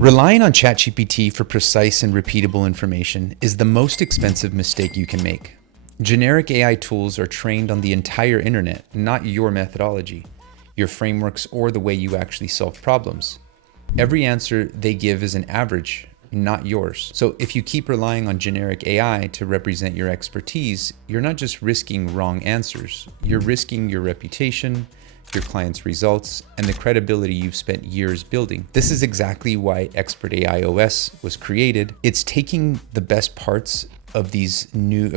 Relying on ChatGPT for precise and repeatable information is the most expensive mistake you can make. Generic AI tools are trained on the entire internet, not your methodology, your frameworks, or the way you actually solve problems. Every answer they give is an average, not yours. So if you keep relying on generic AI to represent your expertise, you're not just risking wrong answers, you're risking your reputation, your clients' results, and the credibility you've spent years building. This is exactly why Expert AIOS was created. It's taking the best parts of this new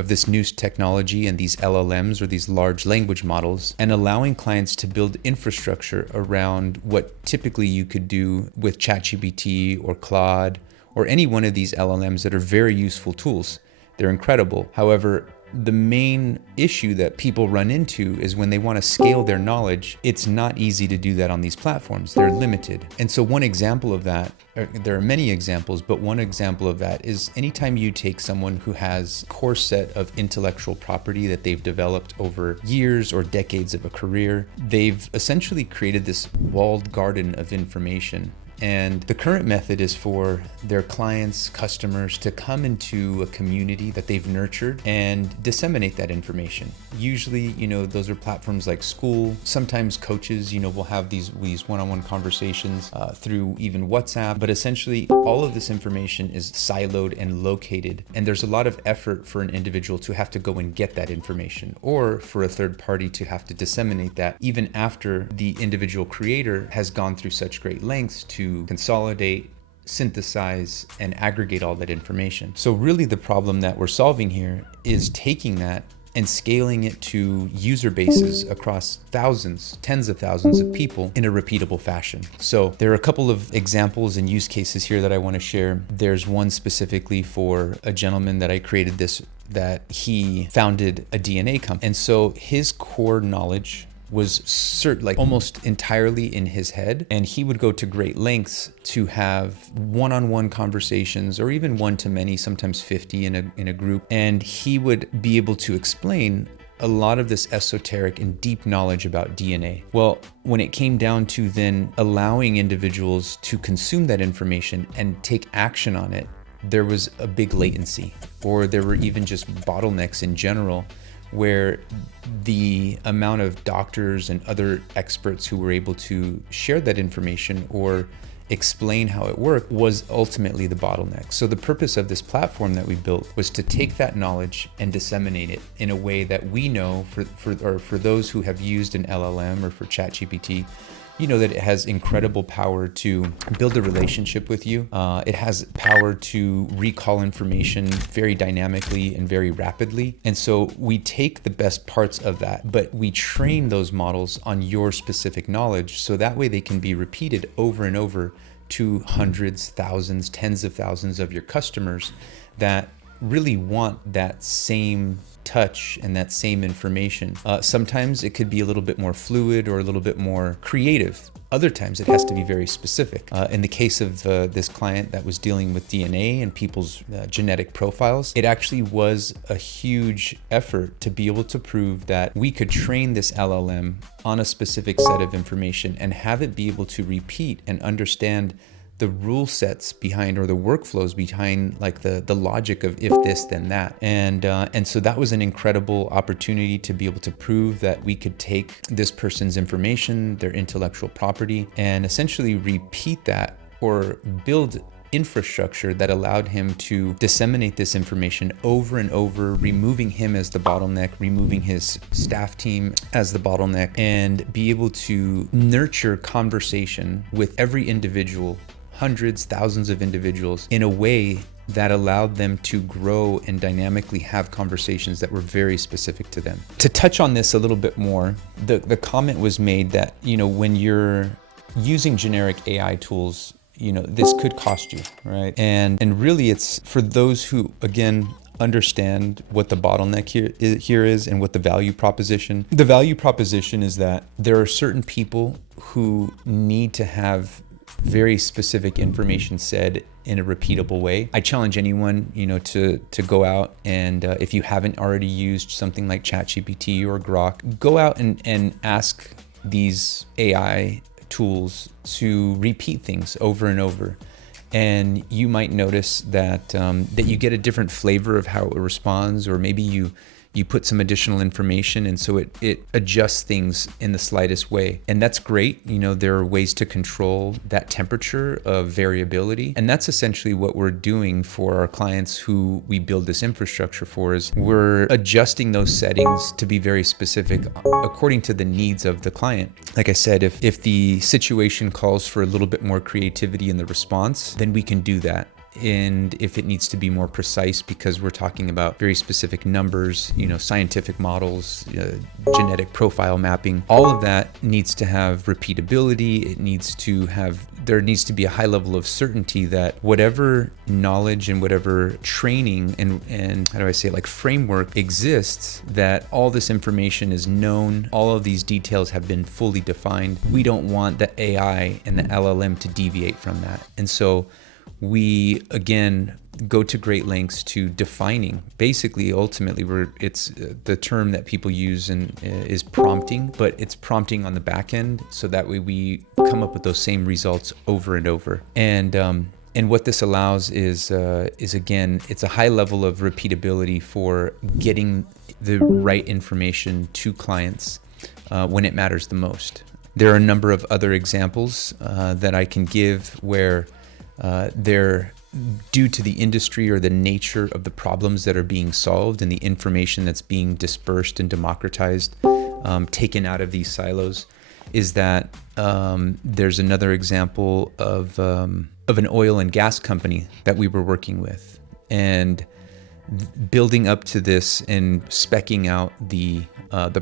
technology and these LLMs, or these large language models, and allowing clients to build infrastructure around what typically you could do with ChatGPT or Claude or any one of these LLMs that are very useful tools. They're incredible. However, the main issue that people run into is when they want to scale their knowledge, it's not easy to do that on these platforms. They're limited. And so one example of that, there are many examples, but one example of that is anytime you take someone who has a core set of intellectual property that they've developed over years or decades of a career, they've essentially created this walled garden of information. And the current method is for their clients, customers to come into a community that they've nurtured and disseminate that information. Usually, those are platforms like school. Sometimes coaches, will have these one-on-one conversations through even WhatsApp. But essentially, all of this information is siloed and located. And there's a lot of effort for an individual to have to go and get that information, or for a third party to have to disseminate that even after the individual creator has gone through such great lengths to consolidate, synthesize, and aggregate all that information. So really the problem that we're solving here is taking that and scaling it to user bases across thousands, tens of thousands of people in a repeatable fashion. So there are a couple of examples and use cases here that I want to share. There's one specifically for a gentleman that I created that he founded a DNA company. And so his core knowledge was almost entirely in his head, and he would go to great lengths to have one-on-one conversations, or even one-to-many, sometimes 50 in a group, and he would be able to explain a lot of this esoteric and deep knowledge about DNA. Well, when it came down to then allowing individuals to consume that information and take action on it, there was a big latency, or there were even just bottlenecks in general, where the amount of doctors and other experts who were able to share that information or explain how it worked was ultimately the bottleneck. So the purpose of this platform that we built was to take that knowledge and disseminate it in a way that we know for those who have used an LLM or for ChatGPT, that it has incredible power to build a relationship with you. It has power to recall information very dynamically and very rapidly. And so we take the best parts of that, but we train those models on your specific knowledge, so that way they can be repeated over and over to hundreds, thousands, tens of thousands of your customers that really want that same touch and that same information. Sometimes it could be a little bit more fluid or a little bit more creative. Other times it has to be very specific. In the case of this client that was dealing with DNA and people's genetic profiles, it actually was a huge effort to be able to prove that we could train this LLM on a specific set of information and have it be able to repeat and understand the rule sets behind, or the workflows behind, like the logic of if this then that, and so that was an incredible opportunity to be able to prove that we could take this person's information, their intellectual property, and essentially repeat that, or build infrastructure that allowed him to disseminate this information over and over, removing him as the bottleneck, removing his staff team as the bottleneck, and be able to nurture conversation with every individual, hundreds, thousands of individuals, in a way that allowed them to grow and dynamically have conversations that were very specific to them. To touch on this a little bit more, the comment was made that, when you're using generic AI tools, this could cost you, right? And really it's for those who, again, understand what the bottleneck here is and what the value proposition. The value proposition is that there are certain people who need to have very specific information said in a repeatable way. I challenge anyone, to go out and if you haven't already used something like ChatGPT or Grok, go out and ask these AI tools to repeat things over and over. And you might notice that that you get a different flavor of how it responds, or maybe you put some additional information, and so it adjusts things in the slightest way. And that's great. There are ways to control that temperature of variability. And that's essentially what we're doing for our clients who we build this infrastructure for, is we're adjusting those settings to be very specific according to the needs of the client. Like I said, if the situation calls for a little bit more creativity in the response, then we can do that. And if it needs to be more precise because we're talking about very specific numbers, scientific models, genetic profile mapping, all of that needs to have repeatability. There needs to be a high level of certainty that whatever knowledge and whatever training and how do I say it, like framework exists, that all this information is known, all of these details have been fully defined. We don't want the AI and the LLM to deviate from that. And so we, again, go to great lengths to defining. Basically, ultimately, it's the term that people use and is prompting, but it's prompting on the back end, so that way we come up with those same results over and over. And what this allows is again, it's a high level of repeatability for getting the right information to clients when it matters the most. There are a number of other examples that I can give where they're due to the industry or the nature of the problems that are being solved and the information that's being dispersed and democratized, taken out of these silos, is that there's another example of an oil and gas company that we were working with. And building up to this and speccing out the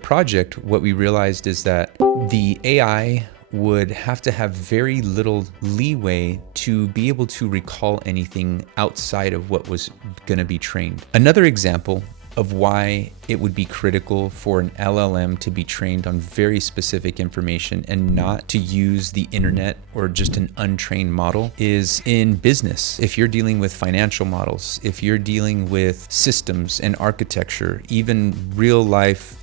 project, what we realized is that the AI would have to have very little leeway to be able to recall anything outside of what was going to be trained. Another example of why it would be critical for an LLM to be trained on very specific information and not to use the internet or just an untrained model is in business. If you're dealing with financial models, if you're dealing with systems and architecture, even real life,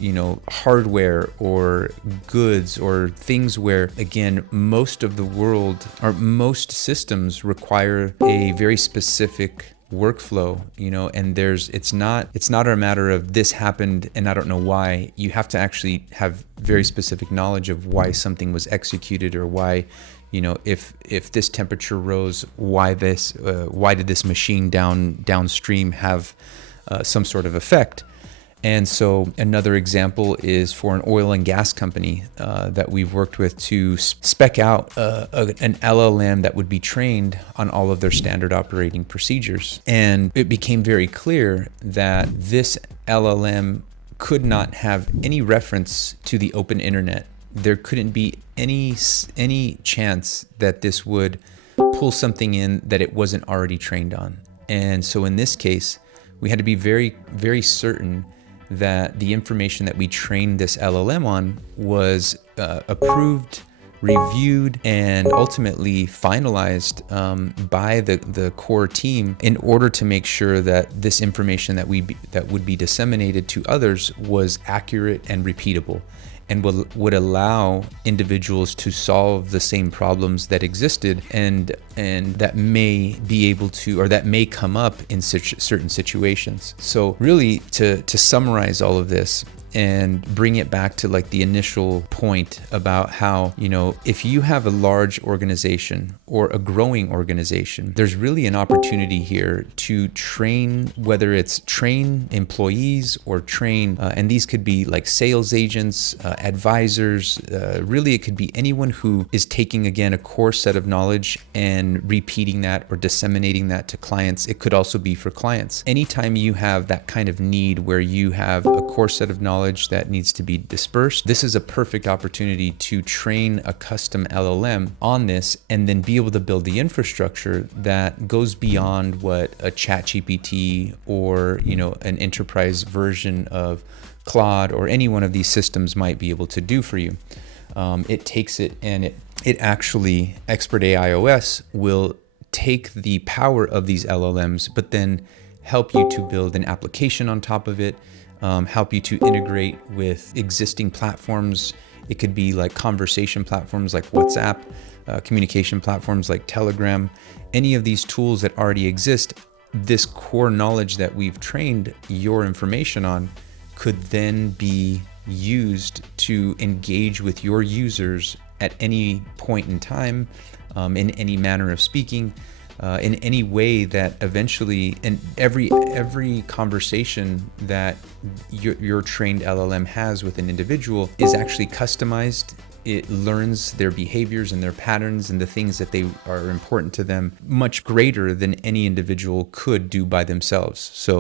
hardware or goods or things where, again, most of the world or most systems require a very specific workflow, and it's not a matter of this happened and I don't know why. You have to actually have very specific knowledge of why something was executed, or why, if this temperature rose, why did this machine downstream have some sort of effect. And so another example is for an oil and gas company that we've worked with to spec out an LLM that would be trained on all of their standard operating procedures. And it became very clear that this LLM could not have any reference to the open internet. There couldn't be any chance that this would pull something in that it wasn't already trained on. And so in this case, we had to be very, very certain that the information that we trained this LLM on was approved, reviewed, and ultimately finalized by the core team in order to make sure that this information that would be disseminated to others was accurate and repeatable, and would allow individuals to solve the same problems that existed and that may be able to, or that may come up in certain situations. So really, to summarize all of this and bring it back to like the initial point about how, if you have a large organization or a growing organization, there's really an opportunity here to train, whether it's train employees or train, and these could be like sales agents, advisors, really it could be anyone who is taking, again, a core set of knowledge and repeating that or disseminating that to clients. It could also be for clients. Anytime you have that kind of need where you have a core set of knowledge that needs to be dispersed, this is a perfect opportunity to train a custom LLM on this and then be able to build the infrastructure that goes beyond what a ChatGPT or an enterprise version of Claude or any one of these systems might be able to do for you. It takes it and it actually, Expert AIOS will take the power of these LLMs, but then help you to build an application on top of it, help you to integrate with existing platforms. It could be like conversation platforms like WhatsApp, communication platforms like Telegram, any of these tools that already exist. This core knowledge that we've trained your information on could then be used to engage with your users at any point in time, in any manner of speaking, in any way that eventually, and every conversation that your trained LLM has with an individual is actually customized. It learns their behaviors and their patterns and the things that they are important to them much greater than any individual could do by themselves. So